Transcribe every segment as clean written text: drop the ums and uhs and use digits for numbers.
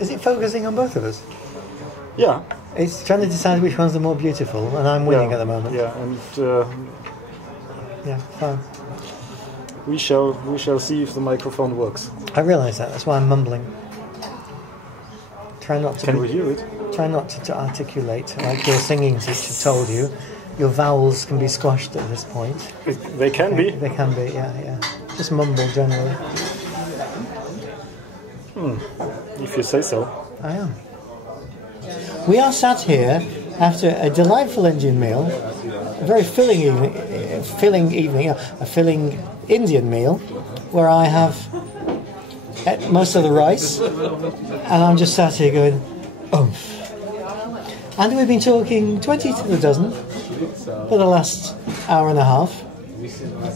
Is it focusing on both of us? Yeah. It's trying to decide which one's the more beautiful, and I'm winning at the moment. Yeah, and yeah, fine. we shall see if the microphone works. I realise that. That's why I'm mumbling. Try not to. Can we hear it? Try not to articulate like your singing teacher told you. Your vowels can be squashed at this point. They can be. They can be. Yeah. Just mumble generally. If you say so. I am. We are sat here after a delightful Indian meal, a very filling evening, a filling Indian meal, where I have ate most of the rice, and I'm just sat here going, oomph. And we've been talking 20 to the dozen for the last hour and a half,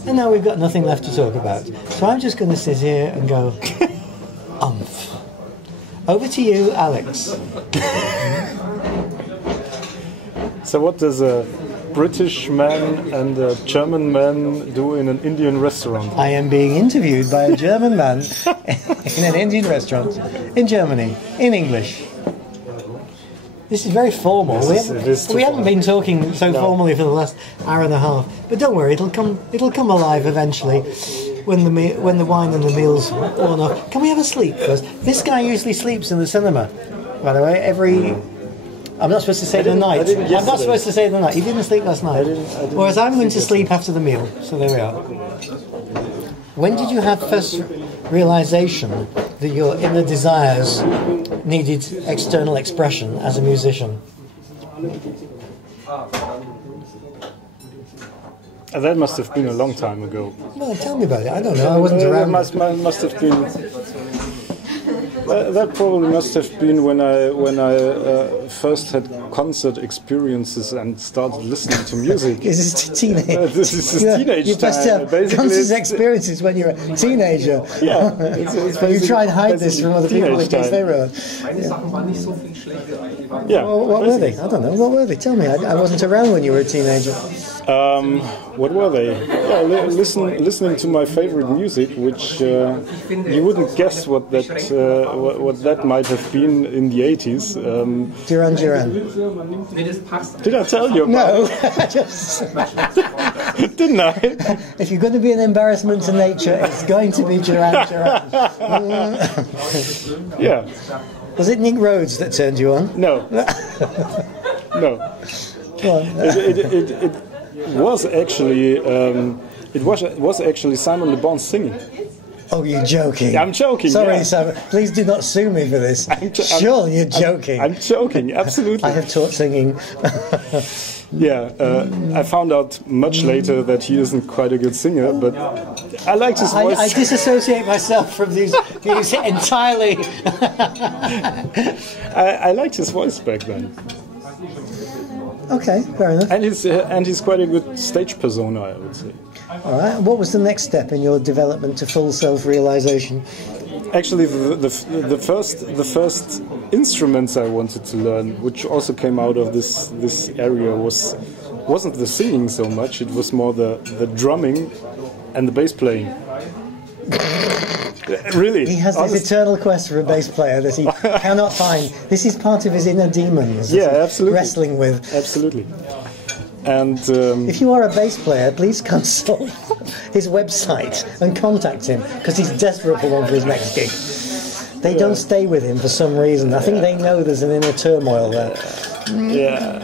and now we've got nothing left to talk about. So I'm just going to sit here and go, oomph. Over to you, Alex. So what does a British man and a German man do in an Indian restaurant? I am being interviewed by a German man in an Indian restaurant in Germany, in English. This is very formal. We haven't been talking so formally for the last hour and a half. But don't worry, it'll come alive eventually when the wine and the meals worn off. Can we have a sleep first? This guy usually sleeps in the cinema, by the way, I'm not supposed to say the night. I'm not supposed to say the night. He didn't sleep last night. Whereas I'm going to sleep after the meal. So there we are. When did you have first realization that your inner desires needed external expression as a musician? That must have been a long time ago. Well, tell me about it. I don't know. I wasn't around. Must have been. That probably must have been when I first had concert experiences and started listening to music. This is teenage. This is teenage you must have concert experiences when you're a teenager. Yeah, but you try and hide this from other people in case they were. Yeah. Well, what were they? I don't know. What were they? Tell me. I wasn't around when you were a teenager. What were they? Yeah, listening to my favorite music, which you wouldn't guess what that might have been in the 80s. Duran Duran. Did I tell you about it? Didn't I? If you're going to be an embarrassment to nature, it's going to be Duran Duran. Yeah. Was it Nick Rhodes that turned you on? No. No. Go on. It was actually Simon Le Bon singing. Oh, you're joking. I'm joking. Sorry, yeah. Simon. Please do not sue me for this. Sure, you're joking. I'm joking, absolutely. I have taught singing. Yeah, I found out much later that he isn't quite a good singer, but I liked his voice. I disassociate myself from these views entirely. I liked his voice back then. Okay, fair enough. And he's quite a good stage persona, I would say. All right. What was the next step in your development to full self-realization? Actually, the first instruments I wanted to learn, which also came out of this area, wasn't the singing so much. It was more the drumming and the bass playing. Really, he has this eternal quest for a bass player that he cannot find. This is part of his inner demons. Yeah, absolutely. Wrestling with. Absolutely. And if you are a bass player, please consult his website and contact him, because he's desperate for one for his next gig. They don't stay with him for some reason. I think they know there's an inner turmoil there. Yeah.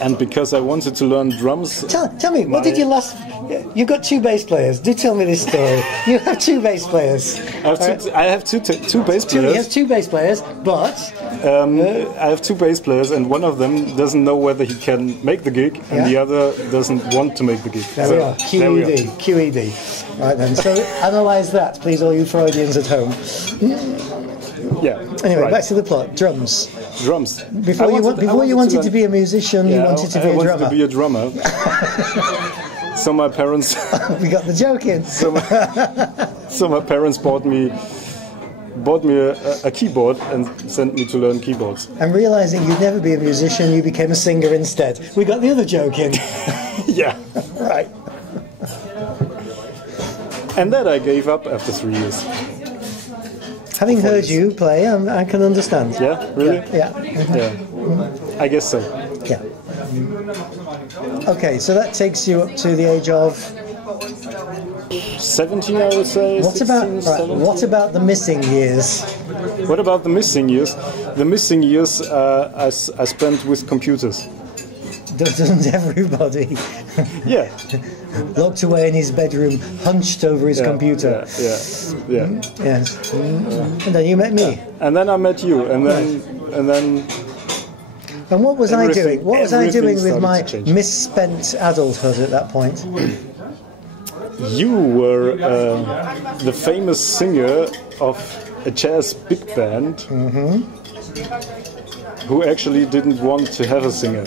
And because I wanted to learn drums... Tell me, what did you last... You've got two bass players. Do tell me this story. You have two bass players. I have two bass players. He has two bass players, but... I have two bass players, and one of them doesn't know whether he can make the gig, and the other doesn't want to make the gig. There we are. QED. Right then. So analyse that, please, all you Freudians at home. Yeah. Anyway, back to the plot. Drums. Before you wanted to be a musician, you wanted to be a drummer. I wanted to be a drummer. So my parents... we got the joke in. So my parents bought me a keyboard and sent me to learn keyboards. And realising you'd never be a musician, you became a singer instead. We got the other joke in. Yeah. Right. And that I gave up after 3 years. Having heard you play, I can understand. Yeah, really? Yeah. Yeah. I guess so. Yeah. Okay, so that takes you up to the age of 17, I would say. what 16, about 17. what about the missing years? What about the missing years? The missing years I spent with computers. Doesn't everybody? Yeah. Locked away in his bedroom, hunched over his computer. Yeah. Yes. And then you met me. And then I met you, and then. And what was I doing? What was I doing with everything my started to change. misspent adulthood at that point? You were the famous singer of a jazz big band who actually didn't want to have a singer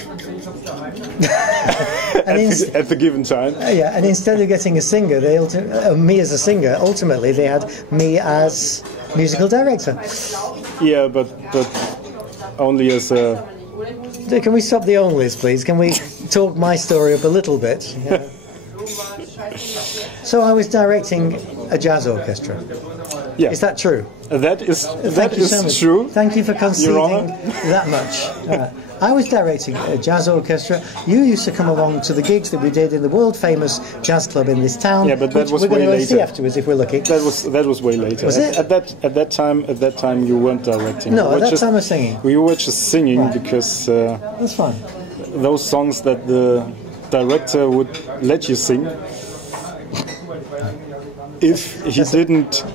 at the given time. Yeah, and instead of getting a singer, me as a singer, ultimately they had me as musical director. Yeah, but only as a... Can we stop the onlys, please? Can we talk my story up a little bit? Yeah. So I was directing a jazz orchestra. Yeah. Is that true? That is Thank you so much. true. Thank you for Your conceding Honor. that much. All right. I was directing a jazz orchestra. You used to come along to the gigs that we did in the world famous jazz club in this town. Yeah, but that which was we're going way to go see later. afterwards if we're lucky. That was way later. Was it? At that time you weren't directing. No, You at were that time I was singing. We were just singing Right. because That's fine. those songs that the director would let you sing, if he didn't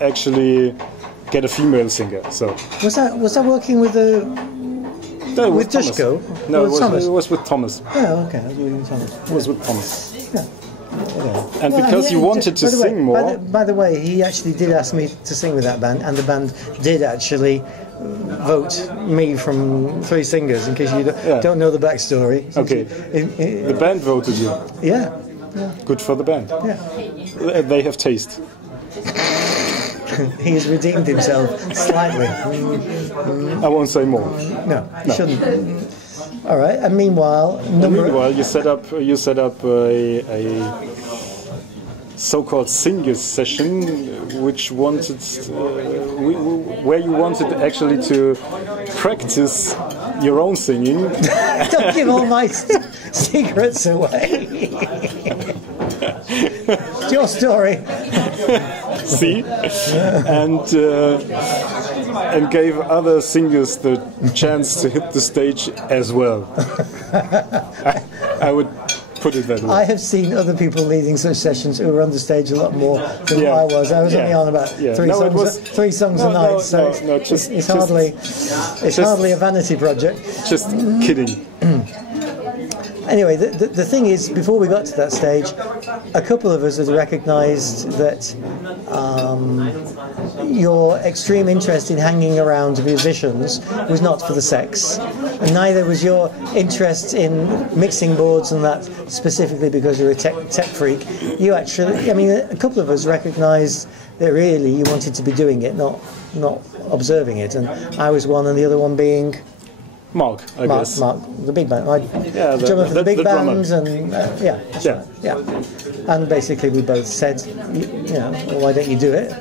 actually get a female singer. So Was that working with the? no, With Thomas. Dushko? No, Or with Thomas? it was with Thomas. Oh, okay. I was with Thomas. It was with Thomas. Yeah. And Well, because you wanted to by the way- sing more, By the way, he actually did ask me to sing with that band, and the band did actually vote me from 3 singers. In case you don't know the backstory. Okay. The band voted you. Yeah. Good for the band. Yeah. They have taste. He has redeemed himself slightly. I won't say more. No, he shouldn't. All right. And meanwhile, Meanwhile, you set up a so-called singers session, which wanted where you wanted actually to practice your own singing. don't give all my secrets away. It's your story. See, and gave other singers the chance to hit the stage as well. I would put it that way. I have seen other people leading such sessions who were on the stage a lot more than Yeah. I was. I was only Yeah. on about Yeah. three No, it songs, was- 3 songs a night. So it's hardly a vanity project. Just kidding. Anyway, the thing is, before we got to that stage, a couple of us had recognised that your extreme interest in hanging around musicians was not for the sex, and neither was your interest in mixing boards and that specifically because you're a tech freak. You actually, I mean, a couple of us recognised that really you wanted to be doing it, not observing it, and I was one, and the other one being. Mark, I guess. Mark, the big band. Yeah, drummer for the big drummer. bands, and yeah. And basically, we both said, well, why don't you do it?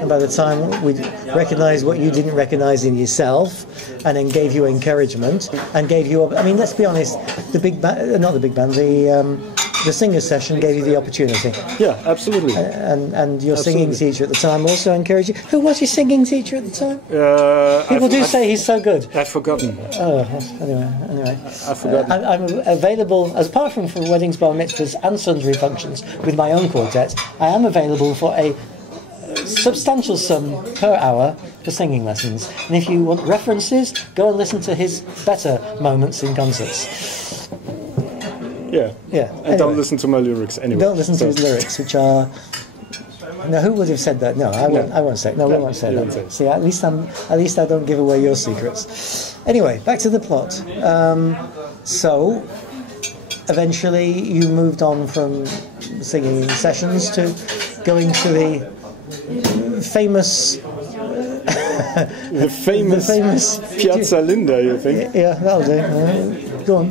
And by the time we recognised what you didn't recognise in yourself, and then gave you encouragement, and gave you, I mean, let's be honest, the big band, not the big band, the singers session gave you the opportunity. Yeah, absolutely. And your singing teacher at the time also encouraged you. Who was your singing teacher at the time? People do say he's so good. I've forgotten. Oh, anyway. I've forgotten. I'm available, as apart from for weddings, bar mitzvahs and sundry functions with my own quartet, I am available for a substantial sum per hour for singing lessons. And if you want references, go and listen to his better moments in concerts. Yeah. And And don't listen to my lyrics anyway. Don't listen to his lyrics, which are. No, who would have said that? No, I won't. I won't say. No, we won't say that. See, at least I don't give away your secrets. Anyway, back to the plot. So, eventually, you moved on from singing sessions to going to the famous. The famous Piazza Linda, you think? Yeah, that'll do. Go on.